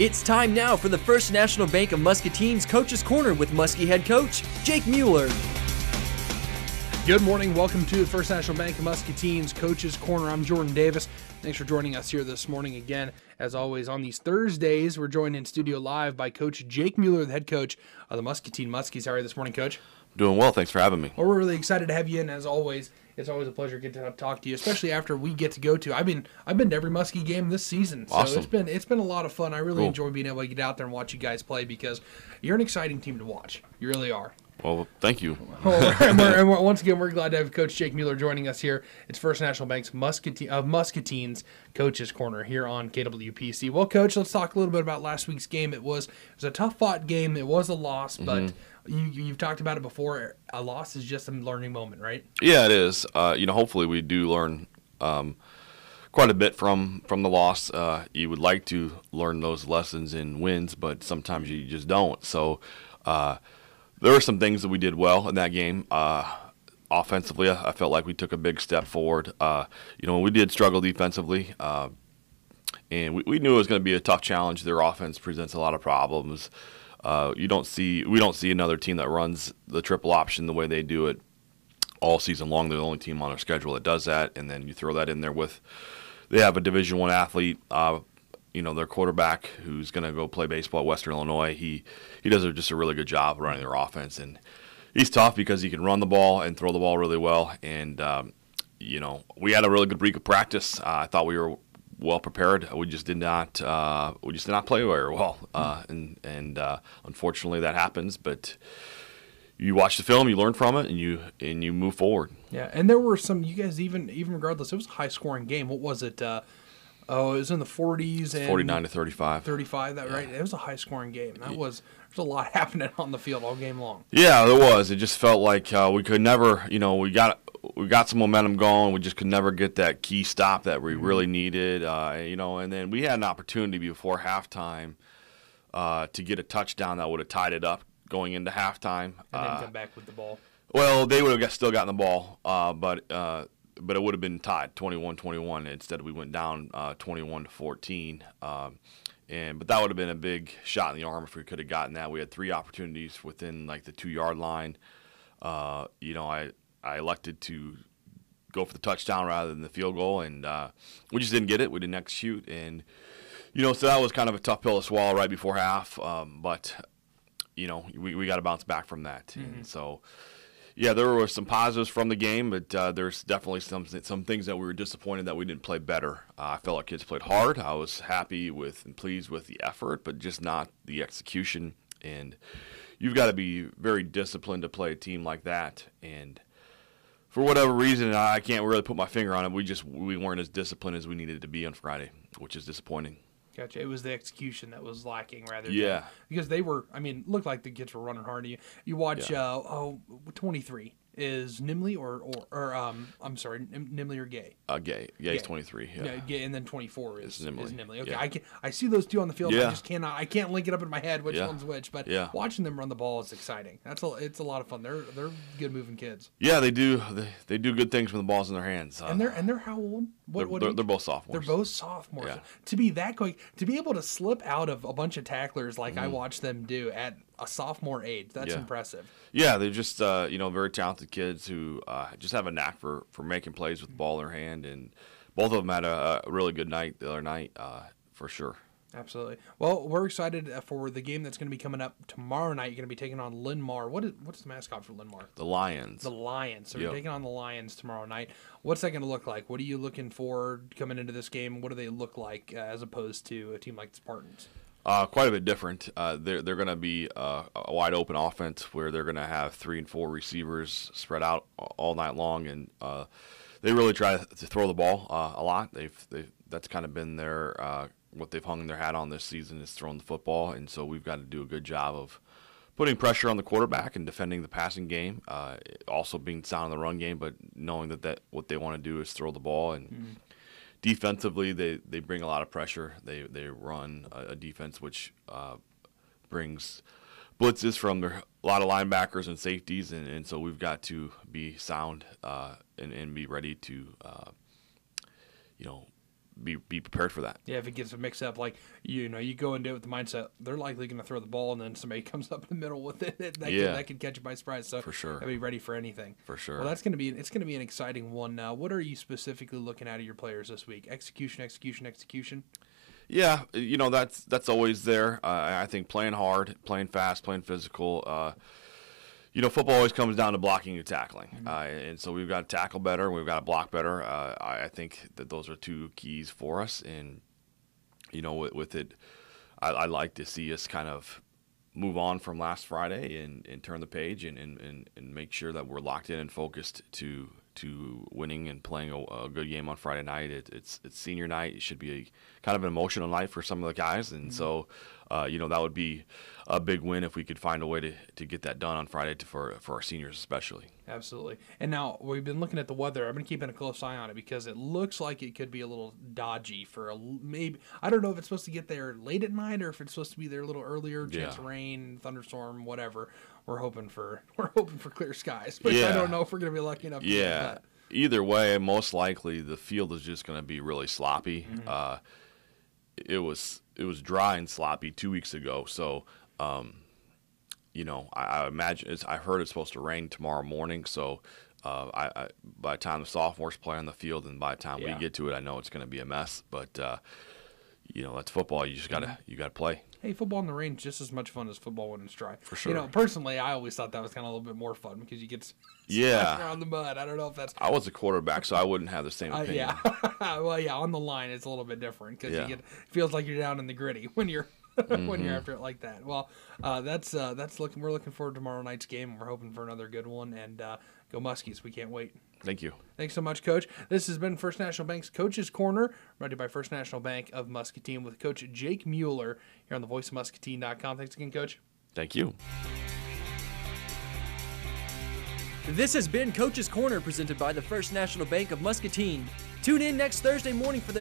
It's time now for the First National Bank of Muscatine's Coach's Corner with Muskie head coach Jake Mueller. Good morning. Welcome to the First National Bank of Muscatine's Coach's Corner. I'm Jordan Davis. Thanks for joining us here this morning again. As always, on these Thursdays, we're joined in studio live by Coach Jake Mueller, the head coach of the Muscatine Muskies. How are you this morning, Coach? Doing well. Thanks for having me. Well, we're really excited to have you in, as always. It's always a pleasure to get to talk to you, especially after we get to go to. I've been to every Muskie game this season, so awesome. it's been a lot of fun. I really enjoy being able to get out there and watch you guys play because you're an exciting team to watch. You really are. Well, thank you. Once again, we're glad to have Coach Jake Mueller joining us here. It's First National Bank's Muscatine's Coach's Corner here on KWPC. Well, Coach, let's talk a little bit about last week's game. It was a tough-fought game. It was a loss, but you've talked about it before. A loss is just a learning moment, right? Yeah, it is. Hopefully we do learn quite a bit from the loss. You would like to learn those lessons in wins, but sometimes you just don't. So there were some things that we did well in that game. Offensively, I felt like we took a big step forward. We did struggle defensively, and we knew it was going to be a tough challenge. Their offense presents a lot of problems. We don't see another team that runs the triple option the way they do it all season long. They're the only team on their schedule that does that, and then you throw that in there with they have a Division I athlete. Their quarterback who's going to go play baseball at Western Illinois. He does just a really good job running their offense, and he's tough because he can run the ball and throw the ball really well. And we had a really good week of practice. I thought we were well prepared. We just did not play very well, and unfortunately that happens. But you watch the film, you learn from it, and you move forward. Yeah, and there were some. You guys even regardless, it was a high scoring game. What was it? It was in the 40s. And 49 to 35. 35, right? It was a high-scoring game. There's a lot happening on the field all game long. Yeah, there was. It just felt like we could never, we got some momentum going. We just could never get that key stop that we really needed, and then we had an opportunity before halftime to get a touchdown that would have tied it up going into halftime. And then come back with the ball. Well, they would have still gotten the ball, but it would have been tied 21-21. Instead, we went down 21-14. But that would have been a big shot in the arm if we could have gotten that. We had three opportunities within like the 2-yard line. I elected to go for the touchdown rather than the field goal, and we just didn't get it. We didn't execute, and so that was kind of a tough pill to swallow right before half. But we got to bounce back from that, and so. Yeah, there were some positives from the game, but there's definitely some things that we were disappointed that we didn't play better. I felt like kids played hard. I was happy with and pleased with the effort, but just not the execution. And you've got to be very disciplined to play a team like that. And for whatever reason, I can't really put my finger on it. We weren't as disciplined as we needed to be on Friday, which is disappointing. Gotcha. It was the execution that was lacking rather than because they were. Looked like the kids were running hard. You watch. 23 is Nimley or I'm sorry, Nimley or Gay. Gay. Gay's 23. Yeah. Gay, and then 24 is Nimley. Okay, yeah. I see those two on the field. Yeah. I can't link it up in my head which one's which. But watching them run the ball is exciting. It's a lot of fun. They're good moving kids. Yeah, they do. They do good things when the ball's in their hands. And they're how old? They're both sophomores. They're both sophomores. Yeah. To be that quick, to be able to slip out of a bunch of tacklers like I watched them do at a sophomore age, that's impressive. Yeah, they're just very talented kids who just have a knack for making plays with the ball in their hand, and both of them had a really good night the other night for sure. Absolutely. Well, we're excited for the game that's going to be coming up tomorrow night. You're going to be taking on Linn-Mar. What's the mascot for Linn-Mar? The Lions. The Lions. So you're taking on the Lions tomorrow night. What's that going to look like? What are you looking for coming into this game? What do they look like as opposed to a team like the Spartans? Quite a bit different. They're going to be a wide open offense where they're going to have 3 and 4 receivers spread out all night long, and they really try to throw the ball a lot. That's kind of been their what they've hung their hat on this season is throwing the football, and so we've got to do a good job of putting pressure on the quarterback and defending the passing game, also being sound in the run game, but knowing that what they want to do is throw the ball. And defensively, they bring a lot of pressure. They run a defense which brings blitzes from a lot of linebackers and safeties, and so we've got to be sound and be ready to be prepared for that. Yeah, if it gets a mix up, like you go into it with the mindset they're likely going to throw the ball, and then somebody comes up in the middle with it that could catch you by surprise. So for sure, be ready for anything. For sure. Well, it's going to be an exciting one. What are you specifically looking at of your players this week? Execution. Yeah, that's always there. I think playing hard, playing fast, playing physical. Football always comes down to blocking and tackling, and so we've got to tackle better, we've got to block better. I think that those are two keys for us, and with it, I like to see us kind of move on from last Friday and turn the page and make sure that we're locked in and focused to winning and playing a good game on Friday night. It's senior night. It should be a kind of an emotional night for some of the guys, and so that would be a big win if we could find a way to get that done on Friday for our seniors especially. Absolutely. And now we've been looking at the weather. I've been keeping a close eye on it because it looks like it could be a little dodgy for maybe. I don't know if it's supposed to get there late at night or if it's supposed to be there a little earlier. Chance of rain, thunderstorm, whatever. We're hoping for clear skies, but I don't know if we're going to be lucky enough to get that. Either way, most likely the field is just going to be really sloppy. Mm-hmm. It was dry and sloppy 2 weeks ago, so I imagine I heard it's supposed to rain tomorrow morning. So by the time the sophomores play on the field and by the time we get to it, I know it's going to be a mess. But that's football. You just gotta play. Hey, football in the rain is just as much fun as football when it's dry. For sure. Personally, I always thought that was kind of a little bit more fun because you get splashed around the mud. I don't know if that's. I was a quarterback, so I wouldn't have the same opinion. On the line it's a little bit different because it feels like you're down in the gritty when you're when you're after it like that. Well, we're looking forward to tomorrow night's game. We're hoping for another good one, and go Muskies. We can't wait. Thank you. Thanks so much, Coach. This has been First National Bank's Coach's Corner, brought to you by First National Bank of Muscatine with Coach Jake Mueller here on the voiceofmuscatine.com. Thanks again, Coach. Thank you. This has been Coach's Corner presented by the First National Bank of Muscatine. Tune in next Thursday morning for the